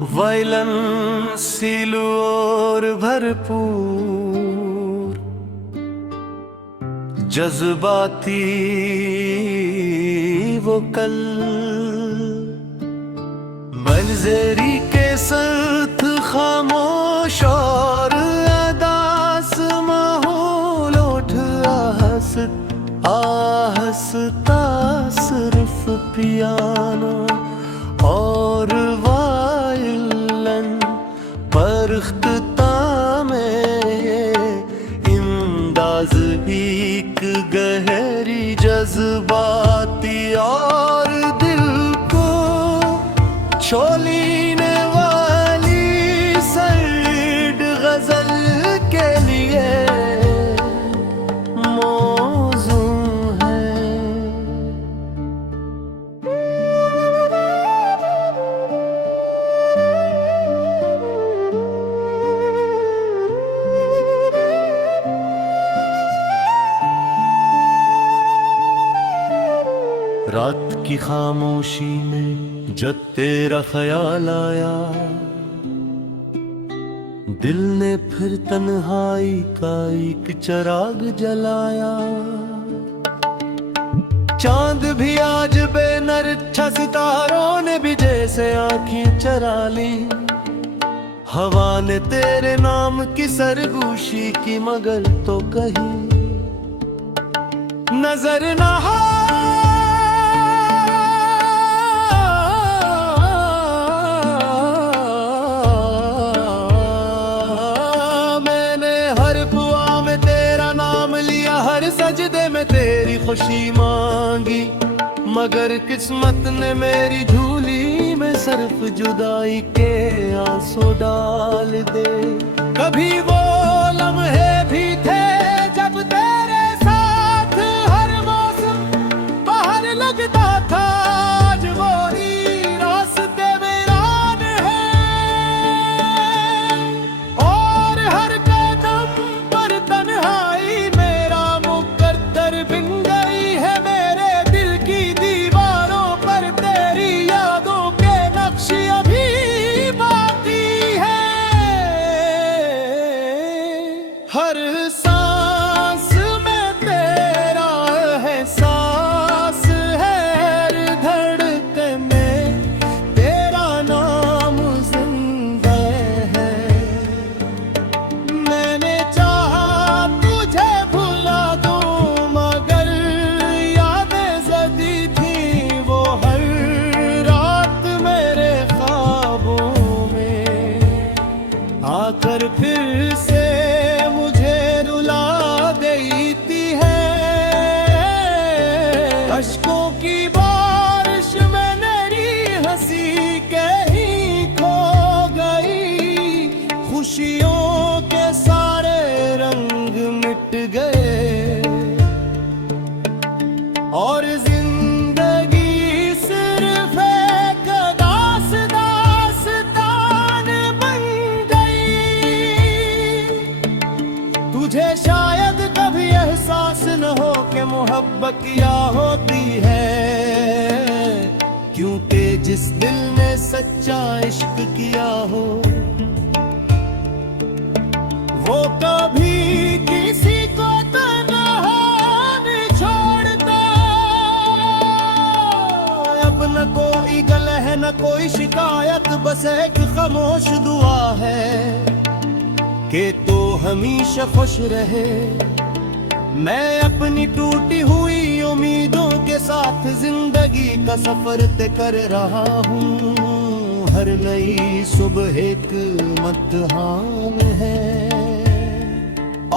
Violin Silu और भरपूर जज्बाती वो कल बलजेरी के साथ खामोश और अदास माहौल उठ आहसता सिर्फ पियानो और वायलन परख्ता में इंदाज एक गहरी जज्बाती और दिल को छोलीने वाली सर्द गजल के लिए मौजू है। रात की खामोशी में जब तेरा ख्याल आया, दिल ने फिर तन्हाई का एक चिराग जलाया। चांद भी आज बेनरछा, सितारों ने भी जैसे आंखें चरा ली। हवा ने तेरे नाम की सरगोशी की, मगर तो कहीं नजर ना हो। सजदे में तेरी खुशी मांगी, मगर किस्मत ने मेरी झूली में सिर्फ जुदाई के आंसू डाल दे। कभी वो लम्हे भी थे जब तेरे साथ हर मौसम बाहर लगता था। आज वो रास्ते वीरान है और हर कदम पर तन्हाई हर सांस में तेरा एहसास है, हर धड़कन में तेरा नाम जिंदा है। मैंने चाहा तुझे भुला दूं, मगर यादें ज़दी थी वो हर रात मेरे ख्वाबों में आकर फिर से अश्कों की बारिश में मेरी हंसी कहीं खो गई। खुशियों के सारे रंग मिट गए और जिंदगी सिर्फ एक दास्तान बन गई। तुझे शायद कभी एहसास न हो कि मोहब्बत क्या होती है, क्योंकि जिस दिल ने सच्चा इश्क किया हो वो कभी किसी को तन्हा नहीं छोड़ता। अब न कोई गल है न कोई शिकायत, बस एक खामोश दुआ है कि तू हमेशा खुश रहे। मैं अपनी टूटी हुई उम्मीदों के साथ जिंदगी का सफर तय कर रहा हूँ। हर नई सुबह एक इम्तिहान है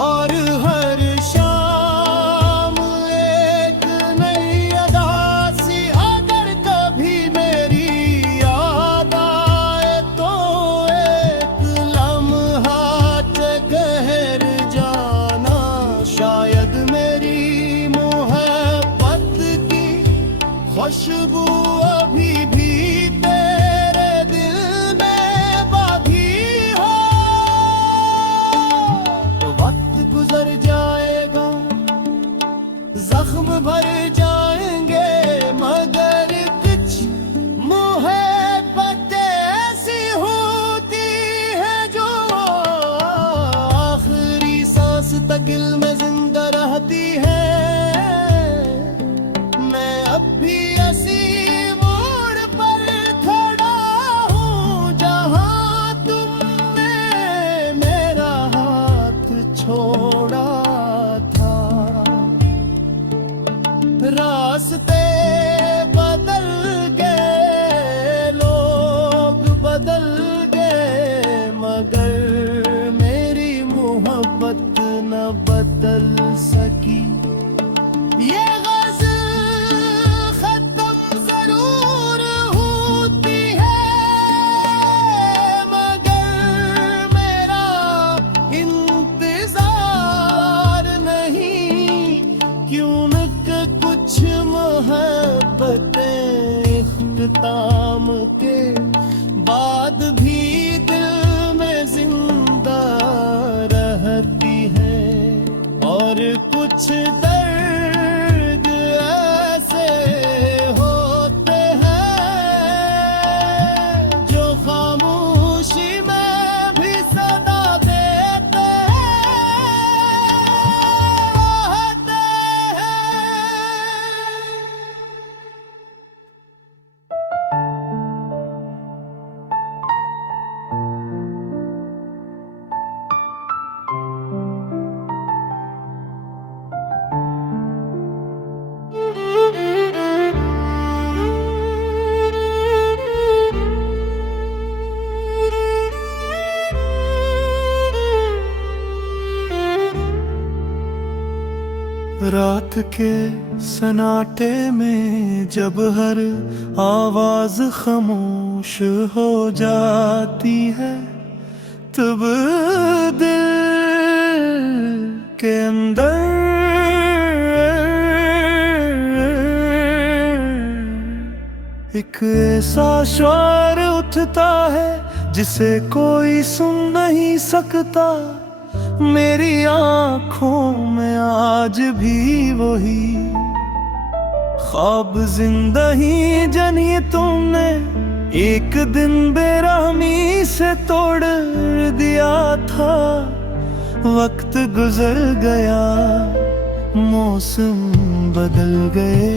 और हर शाम एक नई अदा सी। अगर कभी मेरी याद आए तो एक लम्हा ठहर जाना, शायद मेरी मोहब्बत की खुशबू अभी भी तेरे दिल में बाकी हो। वक्त गुजर जाए मुश्किल में जिंदा रहती है। मैं अब भी ऐसी मोड़ पर खड़ा हूँ जहाँ तुमने मेरा हाथ छोड़ा था। रास्ते बदल गए, लोग बदल गए, मगर मेरी मोहब्बत न बदल सकी। ये गज़ल खत्म जरूर होती है, मगर मेरा इंतजार नहीं। क्यों न कुछ मोहब्बतें इख्तिताम के बाद भी दिल में जिंदा रहती है। और कुछ दर्द ऐसे होते हैं जो खामोशी में भी सदा देते हैं। रात के सन्नाटे में जब हर आवाज खामोश हो जाती है, तब दिल के अंदर एक ऐसा शोर उठता है जिसे कोई सुन नहीं सकता। मेरी आँखों में आज भी वही ख्वाब जिंदा ही जनी तुमने एक दिन बेरहमी से तोड़ दिया था। वक्त गुजर गया, मौसम बदल गए,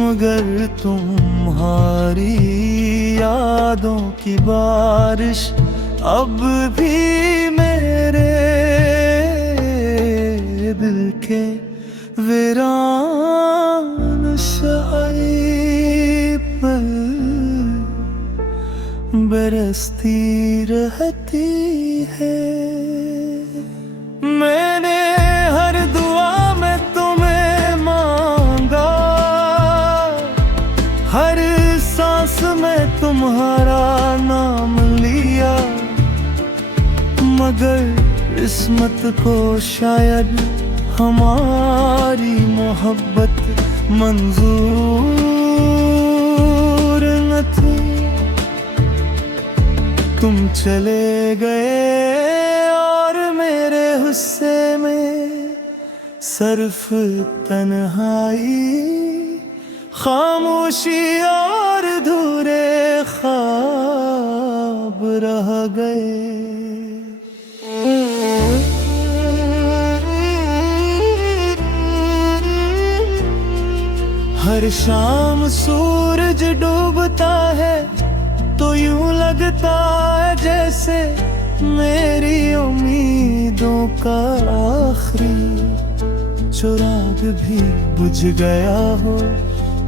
मगर तुम्हारी यादों की बारिश अब भी मेरे दिल के वीरान शाये पर बरसती रहती है। मैंने हर दुआ में तुम्हें मांगा, हर सांस में तुम्हारा नाम लिया, मगर किस्मत को शायद हमारी मोहब्बत मंजूर न थी। तुम चले गए और मेरे हुस्से में सिर्फ तन्हाई, खामोशी और अधूरे ख्वाब रह गए। हर शाम सूरज डूबता है तो यूं लगता है जैसे मेरी उम्मीदों का आखिरी चिराग भी बुझ गया हो।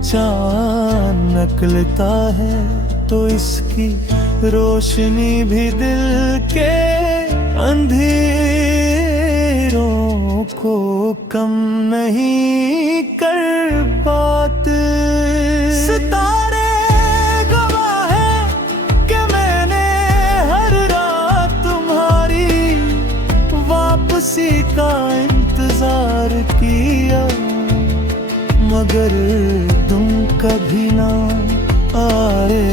चाँद निकलता है तो इसकी रोशनी भी दिल के अंधेरों को कम नहीं कर पाते। सितारे गवाह हैं कि मैंने हर रात तुम्हारी वापसी का इंतजार किया, मगर तुम कभी ना आए।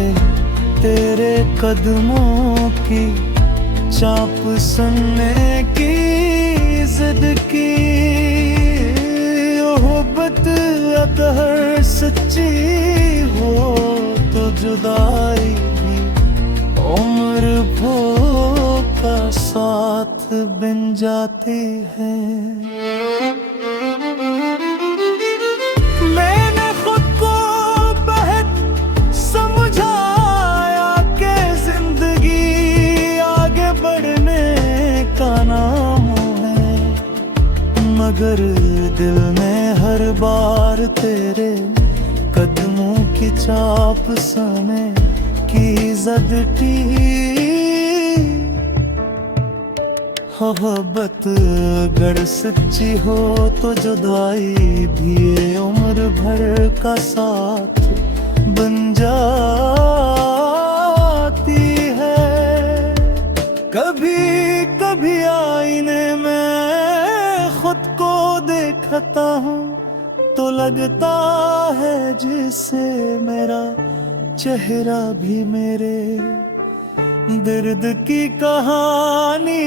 तेरे कदमों की चाप सुनने की जिद की मोहब्बत अगर सच्ची हो तो जुदाई भी उम्र भर का साथ बन जाते हैं। मगर दिल में हर बार तेरे कदमों की चाप सने की जदती। मोहब्बत अगर सच्ची हो तो जुदाई भी उम्र भर का साथ बन जाती है। कभी कभी आईने में खुद को देखता हूँ तो लगता है जैसे मेरा चेहरा भी मेरे दर्द की कहानी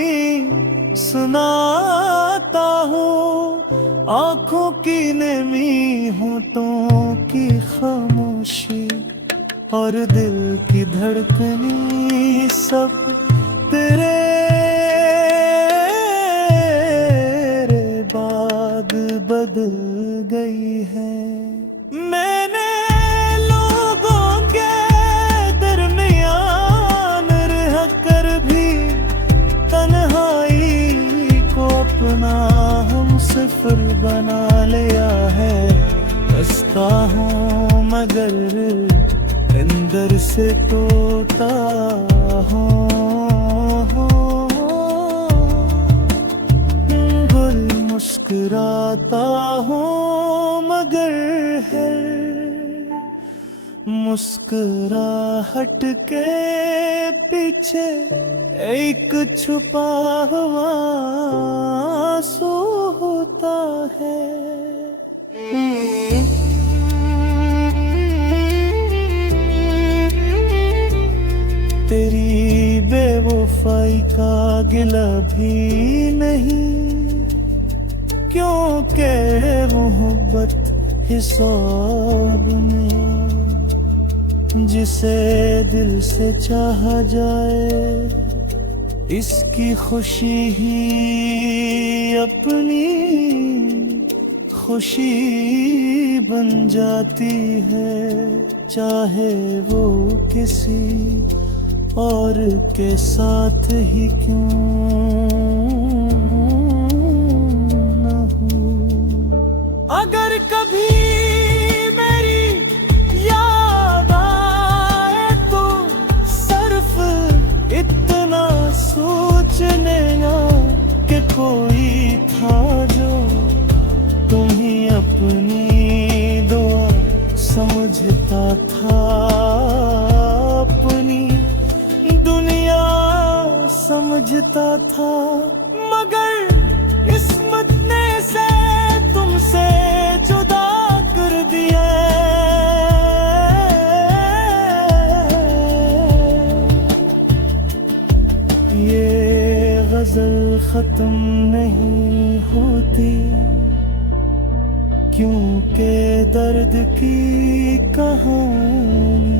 सुनाता हूँ। आँखों की नमी, होठों की खामोशी और दिल की धड़कनी सब तेरे बाद बदल गई है। मैंने हम सिफर बना लिया है। हंसता हूँ मगर अंदर से टूटा हूँ। गुल मुस्कुराता हूँ मगर है मुस्कुराहट के पीछे एक छुपा हुआ आंसू होता है। तेरी बेवफाई का गिला भी नहीं, क्योंकि मोहब्बत हिसाब में जिसे दिल से चाहा जाए इसकी खुशी ही अपनी खुशी बन जाती है। चाहे वो किसी और के साथ ही क्यों न हो। अगर कभी कोई था जो तुम्हें अपनी दुआ समझता था, अपनी दुनिया समझता था, मगर किस्मत ने से तुमसे जुदा कर दिया। ये गजल खत्म नहीं होती क्योंकि दर्द की कहानी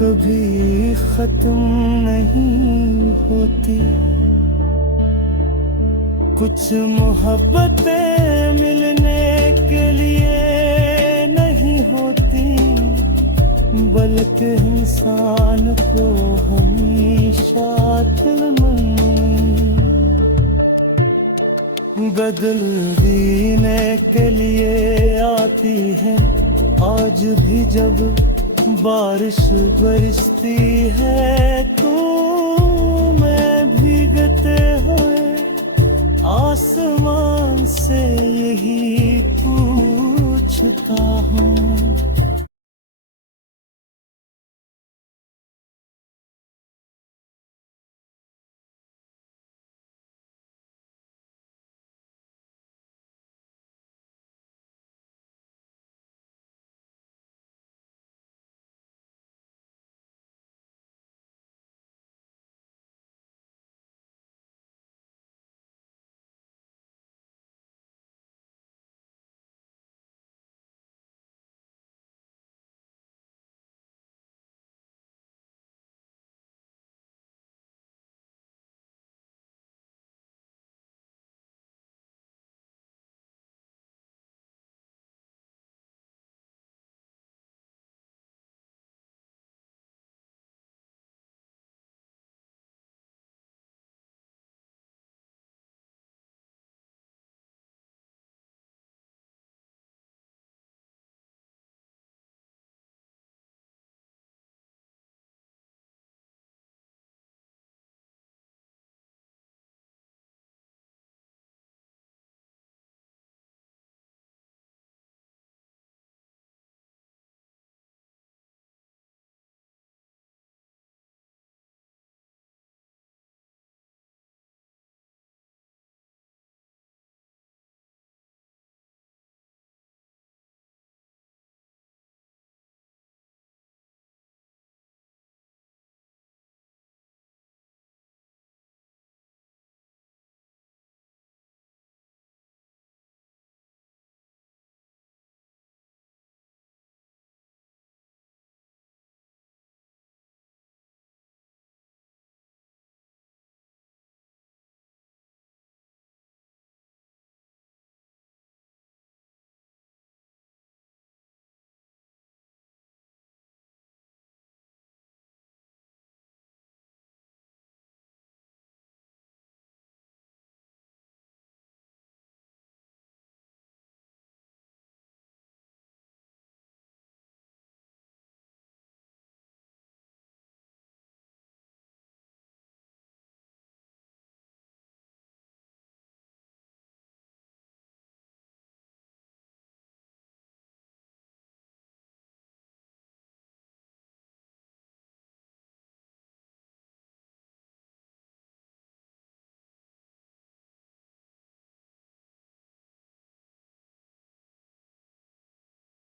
कभी खत्म नहीं होती। कुछ मोहब्बतें मिलने के लिए नहीं होती, बल्कि इंसान को हमेशा बदल देने के लिए आती है। आज भी जब बारिश बरसती है तो मैं भीगते हुए आसमान से यही पूछता हूँ।